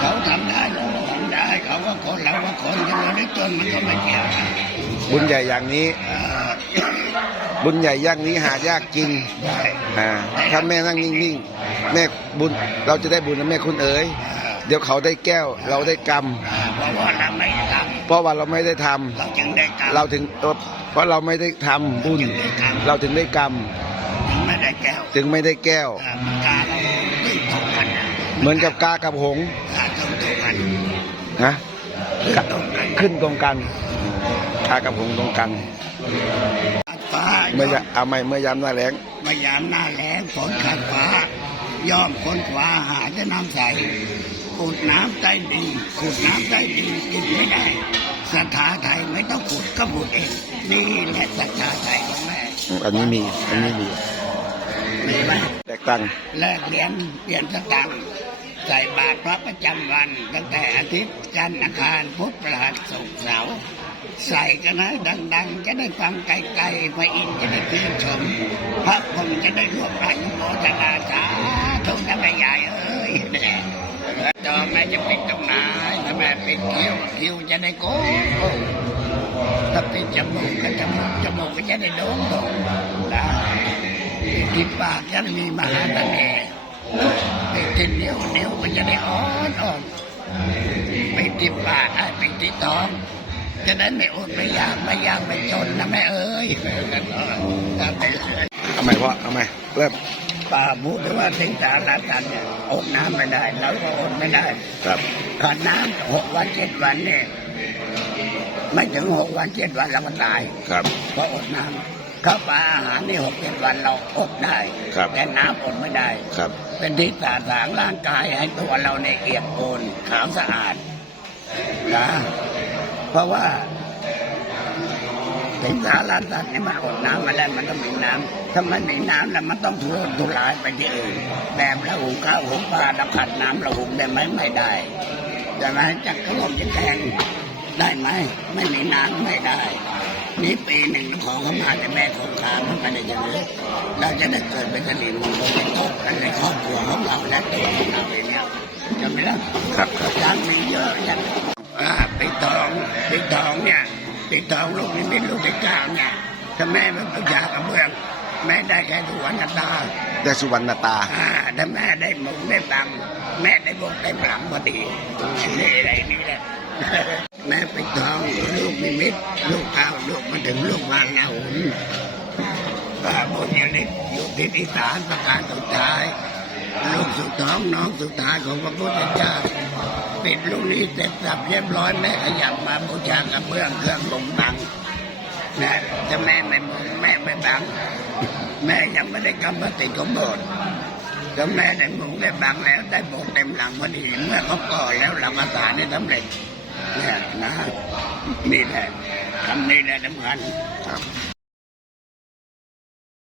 เขาทำได้เราก็ทำได้เขาว่าคนเราว่าคนจะรวยหรือจนมันก็ไม่เกี่ยวกันบุญใหญ่อย่างนี้ เอ่อ บุญใหญ่อย่างนี้หายากจริงได้อ่าถ้าแม่นั่งนิ่งๆ แม่บุญเราจะได้บุญนะแม่คุณเอ๋ยเอ่อเดี๋ยวเขาได้แก้วเราได้กรรมเพราะว่าเราไม่ได้ทเพราะว่าเราไม่ได้ทำำเราจึงได้กรรมเราถึงเออเพราะเราไม่ได้ทำบุญ เราถึงได้กรรม ถึงไม่ได้แก้วถึงไม่ได้แก้วเอ่อปากกาเราตึ้งตกกันนะเหมือนกับกากับหงส์ กาตึ้งตกกันนะตึ้งกะตกกันขึ้นตรงกันกากับหงส์ตรงกันฟ้าเมื่อยะเอาไม่เมื่อยามหน้าแรงมายามหน้าแล้งฝนขัดฟ้าย่อมค้นคว้าหาจะน้ำใสขุดน้ำใต้ดินขุดน้ำใต้ดินกินไม่ได้ศรัทธาไทยไม่ต้องขุดก็ขุดเองนี่แหละศรัทธาไทยของแม่อืมอันนี้มีอันนี้มีมีไหมแตกต่างแลกเหรียญเปลี่ยนสตังค์ ใส่บาตรพระประจำวัน ตั้งแต่อาทิตย์จันทร์อังคารพุธพฤหัสศุกร์เสาร์ใส่กันนะดัง ๆ จะได้ฟังไกลๆพระอินทร์จะได้ชื่นชม พระพรหมจะได้ร่วมอนุโมทนาสาธุนะแม่ยายเอ้ยแน่จอแม่จะปิดตรงไหนถ้าแม่ปิดคิ้วคิ้วจะได้โก้ถ้าปิดจมูกก็จมูกจมูกก็จะได้โด่งโด่งนะปิดที่ปากจะได้มีมหาเสน่ห์ ไปิดที่นิ้วนิ้วก็จะได้อ่อนอ่อนปิดที่ปากไอ้ปิดที่ท้องจะได้นไม่อดไม่อยากไม่ยากไม่จนนะแม่เอ้ยทำไปเลยเอาไมพ่อเอาไหมเริ่มป่าพูดว่าถึงสารากันเนี่ยอดน้ำไม่ได้เราก็อดไม่ได้ ครับขาดน้ำหกวันเจ็ดวันเนี่ยไม่ถึงหกวันเจ็ดวันเราก็ตาย ครับเพราะอดน้ำ ข้าวปลาอาหารนี่หกเจ็ดวันเราอดได้ ครับแต่น้ำอดไม่ได้ ครับ เป็นที่สาสางร่างกายให้ตัวเราในยเอียดโอนขาวสะอาดนะเพราะว่าถึงสาราสัตว์เนี่ยมันอดน้ำมาแล้วมันต้องมีน้ำถ้ามันมีน้ำแล้วมันต้องทุรนทุรายไปที่อื่นแบบเราหุงข้าวหุงปลาเราขัดน้ำเราหุงได้ไหมไม่ได้จะไหมจะขนมจะแกงได้ไหมไม่มีน้ำไม่ได้ นี่ปีหนึ่งขอเขามาจะแม่คงคามันไปได้ยังไงเราจะได้เกิดเป็นสิริมงคลในครอบในครอบครัวของเราและตัวของเราเองเนี่ยจำไม่ได้ครับครับยังมีเยอะยังอ่าปิดทองปิดทองเนี่ยปิดทองลูกนิมิตลูกที่เก้าเนี่ยถ้าแม่ไม่ประยากระเบื้องแม่ได้แค่ทุกวันตา ได้สุวรรณตาอ่าถ้าแม่ได้หมุงได้ตังแม่ได้บกได้หลังพอดีนี่อะไรนี่แหละแม่ปิดทองลูกนิมิตลูกเก้าลูกมา ถึงลูกวางนาหุนป้าบุญยฤทธิ์อยู่ที่อีสานประการสุดท้ายลูกสุดท้องน้องสุดท้ายของพระพุทธเจ้าปิดลูกนี้เสร็จสับเรียบร้อยแม่ขยับมาบูชากระเบื้องเครื่องลงบังนะจะแม่ไม่แม่ไม่บัง แม่ยังไม่ได้กำปฏิของโบสถ์ก็แม่ได้มุงได้บังแล้วได้โบสถ์เต็มหลังพอดีเมื่อเขาก่อแล้วหลักภาษาได้สำเร็จเนี่ยนะนี่แหละ คำนี้แหละสำคัญครับ